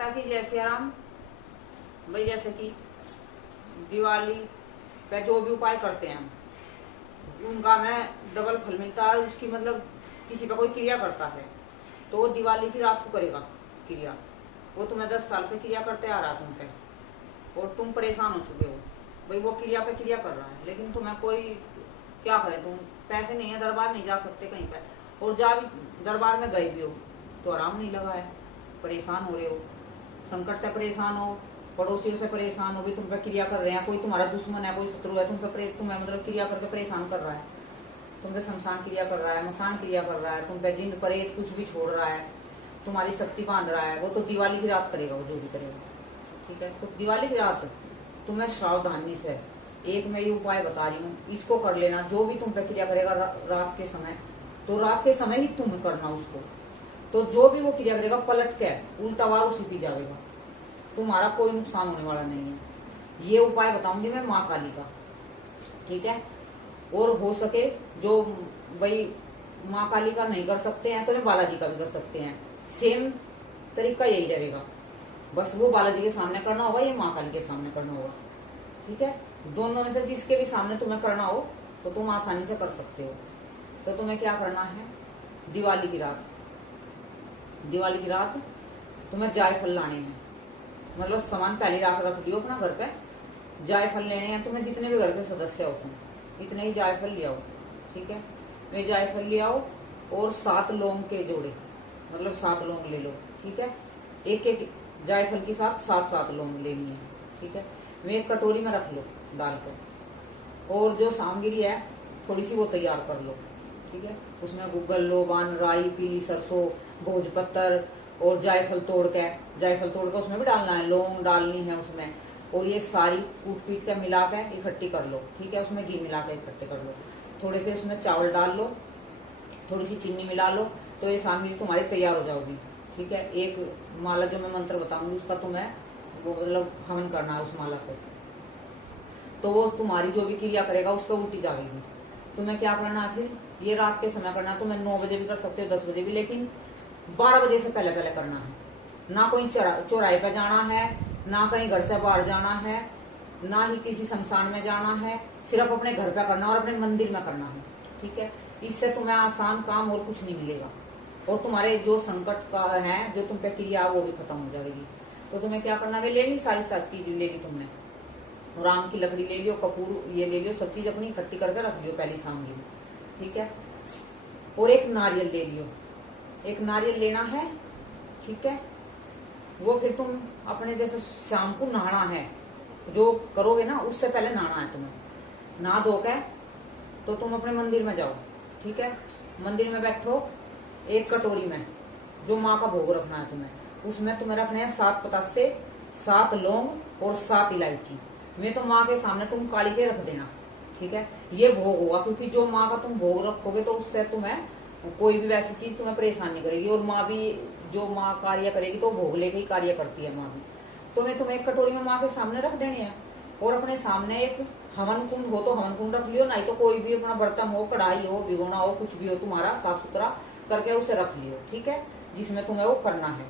माता की जय सिया राम। भाई जैसे कि दिवाली पे जो भी उपाय करते हैं हम, उनका हमें डबल फल मिलता है। उसकी मतलब किसी का कोई क्रिया करता है तो वो दिवाली की रात को करेगा क्रिया। वो तुम्हें 10 साल से क्रिया करते आ रहा है तुम पे, और तुम परेशान हो चुके हो। भाई वो क्रिया पे क्रिया कर रहा है, लेकिन तुम्हें कोई क्या करे, तुम पैसे नहीं है, दरबार नहीं जा सकते कहीं पे, और जा भी दरबार में गए भी हो तो आराम नहीं लगा है, परेशान हो रहे हो, संकट से परेशान हो, पड़ोसियों से परेशान हो, भी तुम पे क्रिया कर रहे हैं, कोई तुम्हारा दुश्मन है, कोई शत्रु है, तुम्हें मतलब क्रिया करके परेशान कर रहा है, तुम पे शमशान क्रिया कर रहा है, मसान क्रिया कर रहा है, तुम पे जिन परेत कुछ भी छोड़ रहा है, तुम्हारी शक्ति बांध रहा है, वो तो दिवाली की रात करेगा, वो जो भी करेगा। ठीक है, तो दिवाली की रात तुम्हें सावधानी से एक मैं ये उपाय बता रही हूँ, इसको कर लेना। जो भी तुम पे क्रिया करेगा रात के समय, तो रात के समय ही तुम करना उसको। तो जो भी वो क्रिया करेगा पलट के उल्टा वार उसी पी जाएगा, तुम्हारा कोई नुकसान होने वाला नहीं है। ये उपाय बताऊंगी मैं माँ काली का। ठीक है, और हो सके जो भाई माँ काली का नहीं कर सकते हैं तो मैं बालाजी का भी कर सकते हैं। सेम तरीका यही रहेगा, बस वो बालाजी के सामने करना होगा, ये माँ काली के सामने करना होगा। ठीक है, दोनों में से जिसके भी सामने तुम्हें करना हो तो तुम आसानी से कर सकते हो। तो तुम्हें क्या करना है, दिवाली की रात तुम्हें जायफल लाने हैं। मतलब सामान पहले रख दियो अपना घर पे। जायफल लेने हैं तुम्हें, जितने भी घर के सदस्य हो तुम इतने ही जायफल ले आओ। ठीक है, वे जायफल ले आओ, और 7 लौंग के जोड़े, मतलब 7 लौंग ले लो। ठीक है, एक एक जायफल के साथ 7 लौंग लेनी है। ठीक है, वे एक कटोरी में रख लो डालकर, और जो सामग्री है थोड़ी सी वो तैयार कर लो। ठीक है, उसमें गुग्गल, लोबान, राई, पीली सरसों, भोजपत्तर और जायफल तोड़ के उसमें भी डालना है, लौंग डालनी है उसमें, और ये सारी कूट पीट के मिला के इकट्ठी कर लो। ठीक है, उसमें घी मिला के इकट्ठे कर लो, थोड़े से उसमें चावल डाल लो, थोड़ी सी चीनी मिला लो, तो ये सामग्री तुम्हारी तैयार हो जाओगी। ठीक है, एक माला जो मैं मंत्र बताऊंगी उसका तुम्हें वो मतलब हवन करना है उस माला से, तो वो तुम्हारी जो भी क्रिया करेगा उस पर उल्टी जाएगी। तुम्हें क्या करना है फिर, ये रात के समय करना है। तुम्हें 9 बजे भी कर सकते हो, 10 बजे भी, लेकिन 12 बजे से पहले पहले करना है। ना कोई चौराहे पे जाना है, ना कहीं घर से बाहर जाना है, ना ही किसी शमशान में जाना है, सिर्फ अपने घर पे करना और अपने मंदिर में करना है। ठीक है, इससे तुम्हें आसान काम और कुछ नहीं मिलेगा, और तुम्हारे जो संकट का है, जो तुम पे क्रिया वो भी खत्म हो जाएगी। तो तुम्हें क्या करना है, ले ली सारी चीज ले ली तुमने, राम की लकड़ी ले लियो, कपूर ये ले लियो, सब चीज अपनी इकट्ठी करके रख लियो पहली सामग्री। ठीक है, और एक नारियल ले लियो, एक नारियल लेना है। ठीक है, वो फिर तुम अपने जैसे शाम को नहाना है, जो करोगे ना उससे पहले नहाना है तुम्हें। नहा धो के तो तुम अपने मंदिर में जाओ। ठीक है, मंदिर में बैठो, एक कटोरी में जो माँ का भोग रखना है तुम्हें, उसमें तुम्हें रखने हैं 7 पतासे, 7 लौंग और 7 इलायची। वे तो माँ के सामने तुम काली के रख देना। ठीक है, ये भोग होगा, क्योंकि जो माँ का तुम भोग रखोगे तो उससे तुम्हें कोई भी वैसी चीज तुम्हें परेशान नहीं करेगी, और माँ भी जो माँ कार्य करेगी तो भोग लेके ही कार्य करती है माँ भी। तो मैं तुम्हें एक कटोरी में माँ के सामने रख देनी है, और अपने सामने एक हवन कुंड हो तो हवन कुंड रख लियो, नहीं तो कोई भी अपना बर्तन हो, कढ़ाई हो, भिगोना हो, कुछ भी हो तुम्हारा साफ सुथरा करके उसे रख लियो। ठीक है, जिसमें तुम्हें वो करना है।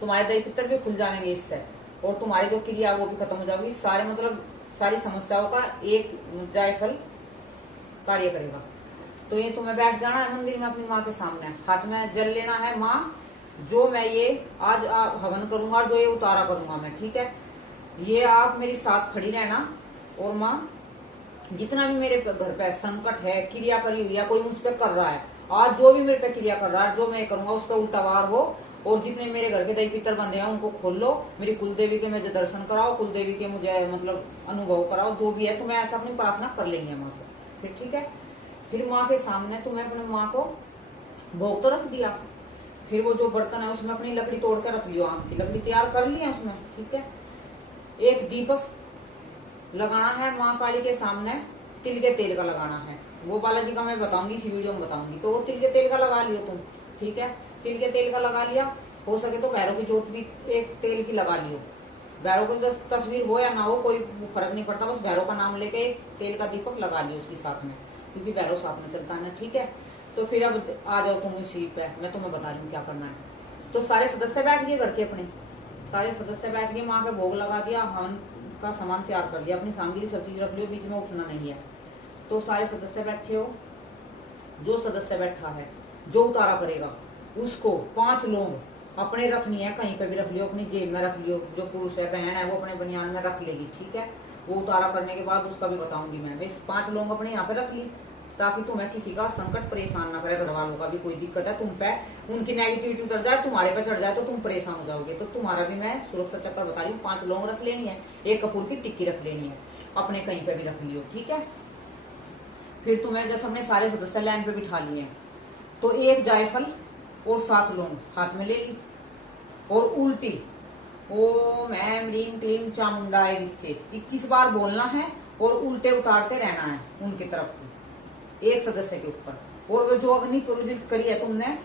तुम्हारे दही पित्तर भी खुल जाएंगे इससे, और तुम्हारी जो क्रिया वो भी खत्म हो जाएगी। सारे मतलब सारी समस्याओं का एक जायफल कार्य करेगा। तो ये तुम्हें बैठ जाना है मंदिर में अपनी माँ के सामने, हाथ में जल लेना है, माँ जो मैं ये आज हवन करूंगा और जो ये उतारा करूंगा मैं, ठीक है, ये आप मेरी साथ खड़ी रहना। और माँ जितना भी मेरे घर पे संकट है, क्रिया करी हुई है, कोई मुझ पर कर रहा है, आज जो भी मेरे पे क्रिया कर रहा है, जो मैं करूंगा उस पर उल्टा वार हो, और जितने मेरे घर के दही पितर बंधे हैं उनको खोल लो, मेरी कुलदेवी के मुझे दर्शन कराओ, कुलदेवी के मुझे मतलब अनुभव कराओ, जो भी है तुम्हें ऐसा अपनी प्रार्थना कर लेंगे माँ से। फिर ठीक है, फिर माँ के सामने तुम्हें अपने माँ को भोग तो रख दिया, फिर वो जो बर्तन है उसमें अपनी लकड़ी तोड़ कर रख लियो, आम की लकड़ी तैयार कर ली है उसमें। ठीक है, एक दीपक लगाना है माँ काली के सामने, तिल के तेल का लगाना है। वो बालाजी का मैं बताऊंगी, इसी वीडियो में बताऊंगी। तो वो तिल के तेल का लगा लियो तुम। ठीक है, तिल के तेल का लगा लिया, हो सके तो भैरव की जोत भी एक तेल की लगा लियो। भैरव की तस्वीर हो या ना हो कोई फर्क नहीं पड़ता, बस भैरव का नाम लेके एक तेल का दीपक लगा लियो उसके साथ में, क्योंकि भैरव साथ में चलता है ना। ठीक है, तो फिर अब आ जाओ तुम इसी पे, मैं तुम्हें बता रही हूँ क्या करना है। तो सारे सदस्य बैठ गए घर के अपने, सारे सदस्य बैठ गए, माँ के भोग लगा दिया, हवन का सामान तैयार कर दिया, अपनी सामग्री सब चीज रख लियो, बीच में उठना नहीं है। तो सारे सदस्य बैठे हो, जो सदस्य बैठा है जो उतारा करेगा उसको 5 लौंग अपने रखनी है, कहीं पे भी रख लियो, अपनी जेब में रख लियो, जो पुरुष है बहन है वो अपने बनियान में रख लेगी, ठीक है। वो उतारा करने के बाद उसका भी बताऊंगी मैं। बस 5 लौंग अपने यहाँ पे रख ली, ताकि तुम्हें किसी का संकट परेशान ना करे, घर वालों का भी कोई दिक्कत है तुम पे, उनकी नेगेटिविटी उतर जाए, तुम्हारे पे चढ़ जाए तो तुम परेशान हो जाओगे। तो तुम्हारा भी मैं सुरक्षा चक्कर बता रही हूँ, 5 लौंग रख लेनी है, 1 कपूर की टिक्की रख लेनी है, अपने कहीं पे भी रख लियो, ठीक है। फिर तुम्हें जैसे हमने सारे सदस्य लाइन पे बिठा लिए, तो 1 जायफल और 7 लौंग हाथ में ले ली, और उल्टी ओम ऐं ह्रीं क्लीं चामुंडाय विच्चे 21 बार बोलना है, और उल्टे उतारते रहना है उनकी तरफ एक सदस्य के ऊपर। और वो जो अग्नि प्रज्वलित करी है तुमने,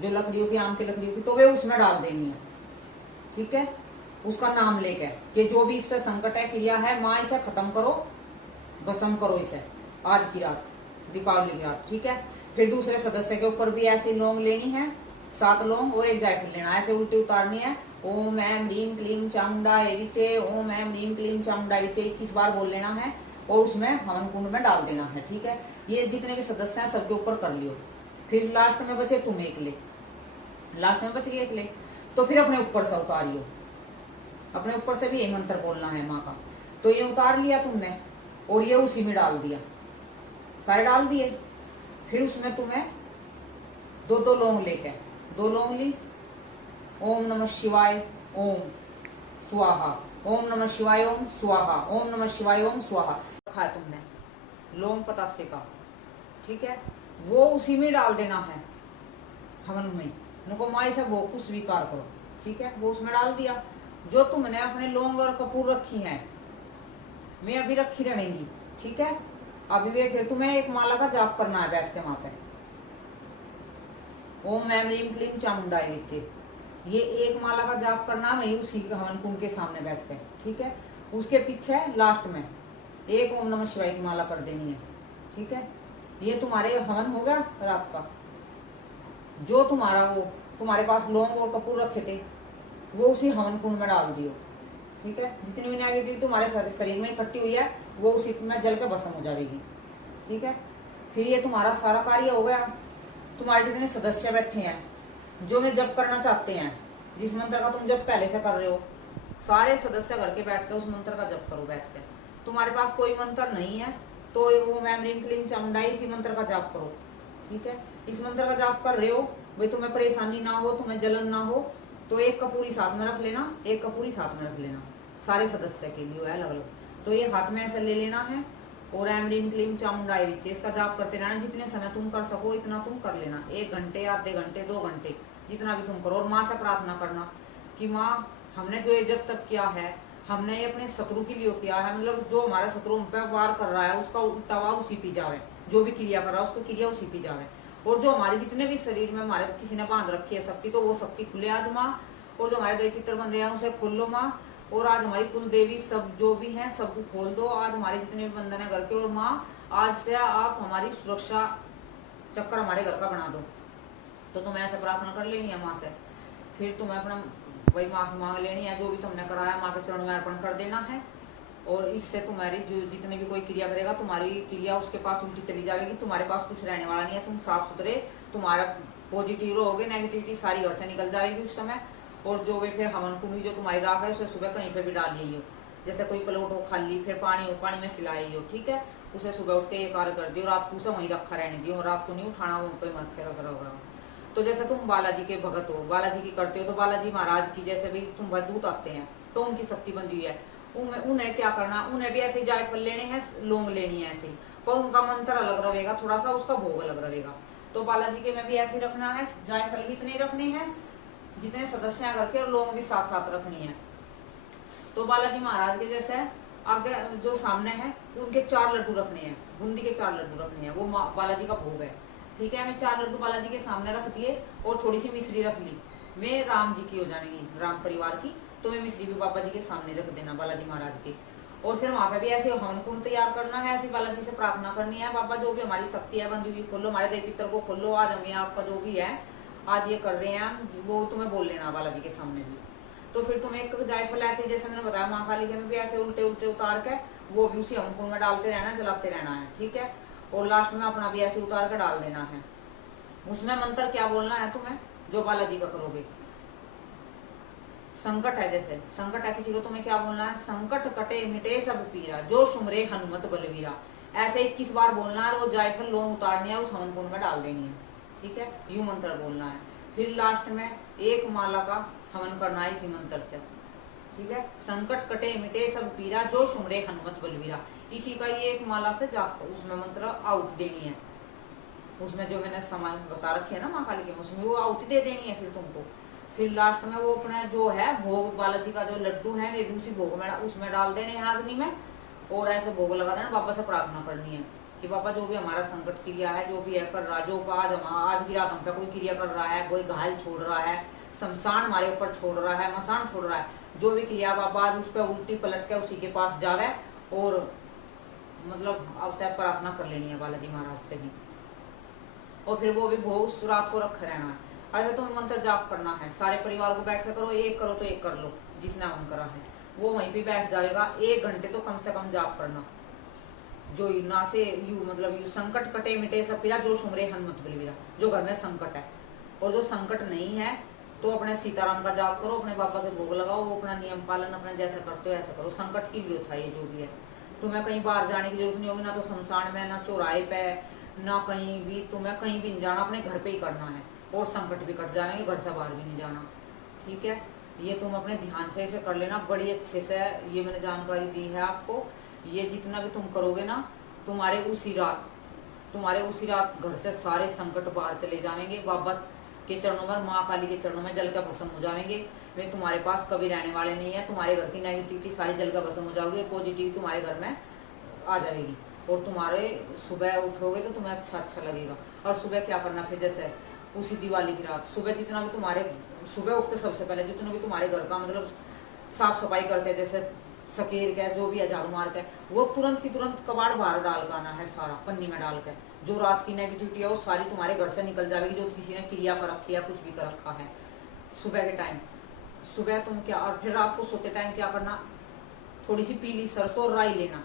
जो लकड़ियों की, आम की लकड़ियों की, तो वे उसमें डाल देनी है, ठीक है। उसका नाम लेकर कि जो भी इस पे संकट है, क्रिया है, माँ इसे खत्म करो, भस्म करो इसे आज की रात, दीपावली की रात, ठीक है। फिर दूसरे सदस्य के ऊपर भी ऐसी लौंग लेनी है, 7 लौंग और 1 जायफल लेना, ऐसे उल्टी उतारनी है। ओम ऐं ह्रीं क्लीं चामुंडाय विच्चे, ओम ऐं ह्रीं क्लीं चामुंडाय विच्चे 21 बार बोल लेना है, और उसमें हवन कुंड में डाल देना है, ठीक है। ये जितने भी सदस्य हैं सबके ऊपर कर लियो। फिर लास्ट में बचे तुम एकले, लास्ट में बच गए एकले, तो फिर अपने ऊपर से उतारियो, अपने ऊपर से भी ये मंत्र बोलना है माँ का। तो ये उतार लिया तुमने, और ये उसी में डाल दिया, सारे डाल दिए। फिर उसमें तुम्हें 2 लौंग लेके, 2 लौंग ली, ओम नमः शिवाय ओम स्वाहा, ओम नमः शिवाय ओम स्वाहा, ओम नमः शिवाय ओम स्वाहा रखा है तुमने लौंग पतासे का, ठीक है। वो उसी में डाल देना है हवन में, उनको माई से वो को स्वीकार करो, ठीक है। वो उसमें डाल दिया। जो तुमने अपने लौंग और कपूर रखी है, मैं अभी रखी रहेंगी, ठीक है। अभी वे फिर तुम्हें एक माला का जाप करना है बैठ के वहां पे, ओम ऐं ह्रीं क्लीं चामुंडाय विच्चे, ये एक माला का जाप करना है, मैं उसी हवन कुंड के सामने बैठ के, ठीक है। उसके पीछे लास्ट में एक ओम नमः शिवाय की माला कर देनी है, ठीक है। ये तुम्हारे हवन हो गया रात का। जो तुम्हारा वो तुम्हारे पास लौंग और कपूर रखे थे, वो उसी हवन कुंड में डाल दियो, ठीक है। जितनी भी नेगेटिविटी तुम्हारे शरीर में इकट्ठी हुई है, वो उसी में जल के भस्म हो जाएगी, ठीक है। फिर ये तुम्हारा सारा कार्य हो गया। तुम्हारे जितने सदस्य बैठे हैं, जो मैं जप करना चाहते हैं, जिस मंत्र का तुम जप पहले से कर रहे हो, सारे सदस्य घर के बैठ के उस मंत्र का जप करो बैठ के। तुम्हारे पास कोई मंत्र नहीं है तो वो मैं ह्रीं क्लीं चामुंडाय इसी मंत्र का जाप करो, ठीक है। इस मंत्र का जाप कर रहे हो भाई, तुम्हें परेशानी ना हो, तुम्हें जलन ना हो, तो 1 कपूरी साथ में रख लेना, 1 कपूरी साथ में रख लेना, सारे सदस्य के लिए अलग अलग। तो ये हाथ में ऐसे ले लेना है, और ऐं ह्रीं क्लीं चामुंडाय विच्चे इसका जाप करते रहना। जितने समय तुम कर सको इतना तुम कर लेना, 1 घंटे, आधे घंटे, 2 घंटे, जितना भी तुम करो। और माँ से प्रार्थना करना कि माँ हमने जो ये जब तक किया है, हमने ये अपने शत्रु के लिए किया है, मतलब जो हमारा शत्रु हम पे वार कर रहा है उसका उल्टा वार उसी पी जावे, जो भी क्रिया कर रहा है उसको क्रिया उसी पी जावे। और जो हमारे जितने भी शरीर में हमारे किसी ने बांध रखी है शक्ति, तो वो शक्ति खुले आज माँ। और जो हमारे देवी पितर बंधे हैं उसे खोल लो माँ। और आज हमारी कुल देवी सब जो भी है सबको खोल दो। आज हमारे जितने भी बंधन है घर के, और माँ आज से आप हमारी सुरक्षा चक्कर हमारे घर का बना दो। तो तुम्हें ऐसे प्रार्थना कर लेनी है माँ से। फिर तुम्हें अपना वही माफी मांग लेनी है, जो भी तुमने कराया माँ के चरणों में अर्पण कर देना है। और इससे तुम्हारी जो जितने भी कोई क्रिया करेगा, तुम्हारी क्रिया उसके पास उल्टी चली जाएगी, तुम्हारे पास कुछ रहने वाला नहीं है। तुम साफ सुथरे, तुम्हारा पॉजिटिव रहोगे, नेगेटिविटी सारी घर से निकल जाएगी उस समय। और जो भी फिर हवन कुंडी जो तुम्हारी राख है उसे सुबह कहीं पे भी डाल लीजिए, जैसे कोई प्लेट हो खाली, फिर पानी हो, पानी में सिलाई हो, ठीक है। उसे सुबह उठ के ये कार्य कर दियो, रात को उसे वहीं रखा रहने दियो, रात को नहीं उठाना, वहीं पे मत के रख रहा। तो जैसे तुम बालाजी के भगत हो, बालाजी की करते हो, तो बालाजी महाराज की जैसे भी तुम दूत आते हैं तो उनकी शक्ति बंधी हुई है, उन्हें क्या करना, उन्हें भी ऐसे ही जायफल लेने हैं, लौंग लेनी है ऐसे ही, पर उनका मंत्र अलग रहेगा, थोड़ा सा उसका भोग अलग रहेगा। तो बालाजी के में भी ऐसे ही रखना है, जायफल भी इतने रखने हैं जितने सदस्य हैं घर के, और लौंग भी साथ साथ रखनी है। तो बालाजी महाराज के जैसे आगे जो सामने है उनके 4 लड्डू रखने हैं, बूंदी के 4 लड्डू रखने हैं, वो बालाजी का भोग है, ठीक है। मैं 4 लड्डू बालाजी के सामने रख दिए, और थोड़ी सी मिश्री रख ली, मैं राम जी की हो जाएगी, राम परिवार की, तो मैं मिश्री भी बाबा जी के सामने रख देना, बालाजी महाराज के। और फिर वहां पे भी ऐसे हवन कुंड तैयार करना है, ऐसी बालाजी से प्रार्थना करनी है, बाबा जो भी हमारी शक्ति है बंदी हुई खोलो, हमारे देवी पितर को खोलो, आज हमें आपका जो भी है आज ये कर रहे हैं हम, वो तुम्हें बोल लेना बालाजी के सामने भी। तो फिर तुम एक जायफल ऐसे जैसे मैंने बताया माँ काली के में भी ऐसे उल्टे उल्टे उतार के वो भी उसी हवन कुंड में डालते रहना है, जलाते रहना है, ठीक है। और लास्ट में अपना भी ऐसे उतार के डाल देना है। उसमें मंत्र क्या बोलना है तुम्हें जो बालाजी का करोगे, संकट है, जैसे संकट है किसी को, तुम्हें क्या बोलना है, संकट कटे मिटे सब पीरा जो सुमरे हनुमत बलवीरा। ऐसे 21 बार बोलना है और वो जायफल लौंग उतारनी है, उस हवन कुंड में डाल देनी है, ठीक है। यूं मंत्र बोलना है। फिर लास्ट में एक माला का हवन करना है इसी मंत्र से, ठीक है। संकट कटे मिटे सब पीरा जो सुमरे हनुमत बलवीरा, इसी का ये एक माला से जाप उसमें मंत्र आहुति देनी है। उसमें जो मैंने सामान बता रखी है ना माँ काली के, उसमें वो आहुति दे देनी है फिर तुमको। फिर लास्ट में वो अपना जो है भोग, बालाजी का जो लड्डू है वे भी उसी भोग में उसमें डाल देने हैं अग्नि में, और ऐसे भोग लगा देना। बाबा से प्रार्थना करनी है कि बाबा जो भी हमारा संकट क्रिया है, जो भी है कर रहा, जो आज की रात हम पे कोई क्रिया कर रहा है, कोई घायल छोड़ रहा है, शमशान हमारे ऊपर छोड़ रहा है, मसान छोड़ रहा है, जो भी क्रिया बाबा आज उस पर उल्टी पलट के उसी के पास जावे। और मतलब अवश्य प्रार्थना कर लेनी है बालाजी महाराज से भी। और फिर वो भी भोग रात को रखा रहना है। ऐसे तुम्हें मंत्र जाप करना है, सारे परिवार को बैठ के करो, एक करो तो एक कर लो, जिसने मन करा है वो वहीं पे बैठ जाएगा। 1 घंटे तो कम से कम जाप करना, जो ना से यू मतलब यू संकट कटे मिटे सब पीरा जो सुमरे हनुमत बलवीरा, जो घर में संकट है। और जो संकट नहीं है तो अपने सीताराम का जाप करो, अपने बाबा के भोग लगाओ, वो अपना नियम पालन अपना जैसा करते हो ऐसा करो। संकट की भी होता है ये जो भी है। तुम्हें कहीं बाहर जाने की जरूरत नहीं होगी, ना तो शमशान में, ना चौराहे पे, ना कहीं भी, तुम्हें कहीं भी नहीं जाना, अपने घर पे ही करना है। और संकट भी कट जाएंगे, घर से बाहर भी नहीं जाना, ठीक है। ये तुम अपने ध्यान से इसे कर लेना, बड़ी अच्छे से ये मैंने जानकारी दी है आपको। ये जितना भी तुम करोगे ना, तुम्हारे उसी रात घर से सारे संकट बाहर चले जाएंगे। बाबा के चरणों में, माँ काली के चरणों में जल के भस्म हो जाएंगे। वे तुम्हारे पास कभी रहने वाले नहीं है। तुम्हारे घर की नेगेटिविटी सारी जल के भस्म हो जाओगे, पॉजिटिव तुम्हारे घर में आ जाएगी। और तुम्हारे सुबह उठोगे तो तुम्हें अच्छा लगेगा। और सुबह क्या करना फिर, जैसे उसी दिवाली की रात सुबह जितना भी तुम्हारे, सुबह उठ के सबसे पहले जितना भी तुम्हारे घर का मतलब साफ सफाई करके, जैसे सकेर के जो भी है झाड़ू मार के, वो तुरंत की तुरंत कबाड़ बाहर डाल के आना है, सारा पन्नी में डाल के। जो रात की नेगेटिविटी है वो सारी तुम्हारे घर से निकल जाएगी, जो किसी ने क्रिया कर रखी है, कुछ भी कर रखा है सुबह के टाइम। सुबह तुम क्या, और फिर रात को सोते टाइम क्या करना, थोड़ी सी पीली सरसों और राई लेना,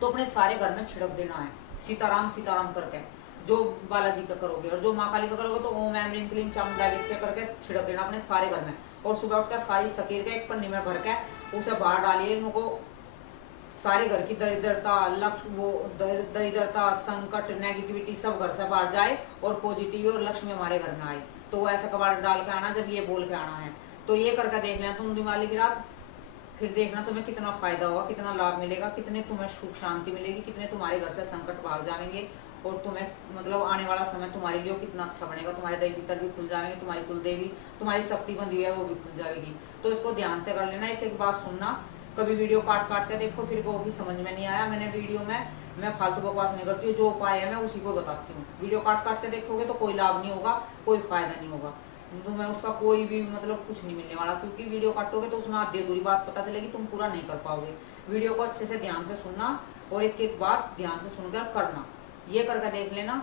तो अपने सारे घर में छिड़क देना है सीताराम सीताराम करके। जो बालाजी का करोगे और जो माँ काली का करोगे तो ओम ऐम ह्रीम क्लीम चामुंडा विच्चे करके छिड़क देना अपने सारे घर में। और सुबह उठकर सारी सकेर के एक पन्नी में भर के उसे बाहर डालिए। इनको सारे घर की दरिद्रता, लक्ष्य, वो दरिद्रता, संकट, नेगेटिविटी सब घर से बाहर जाए और पॉजिटिव और लक्ष्मी हमारे घर में आए। तो वो ऐसा कबाड़ डाल के आना, जब ये बोल के आना है। तो ये करके देख लेना तुम दिवाली की रात, फिर देखना तुम्हें कितना फायदा होगा, कितना लाभ मिलेगा, कितने तुम्हें सुख शांति मिलेगी, कितने तुम्हारे घर से संकट भाग जाएंगे। और तुम्हें मतलब आने वाला समय तुम्हारे लिए कितना अच्छा बनेगा। तुम्हारे देवी पितर भी खुल जाएंगे, तुम्हारी कुल देवी, तुम्हारी शक्ति बंधी हुई है वो भी खुल जाएगी। तो इसको ध्यान से कर लेना, एक एक बात सुनना। कभी वीडियो काट काट के देखो, फिर को भी समझ में नहीं आया मैंने वीडियो में, मैं फालतू बकवास नहीं करती हूँ, जो उपाय है मैं उसी को बताती हूँ। वीडियो काट काट के देखोगे तो कोई लाभ नहीं होगा, कोई फायदा नहीं होगा, तुम्हें उसका कोई भी मतलब कुछ नहीं मिलने वाला। क्योंकि वीडियो काटोगे तो उसमें आधी अधूरी बात पता चलेगी, तुम पूरा नहीं कर पाओगे। वीडियो को अच्छे से ध्यान से सुनना और एक एक बात ध्यान से सुनकर करना। ये करके देख लेना।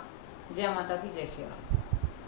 जय माता की, जय श्री राम।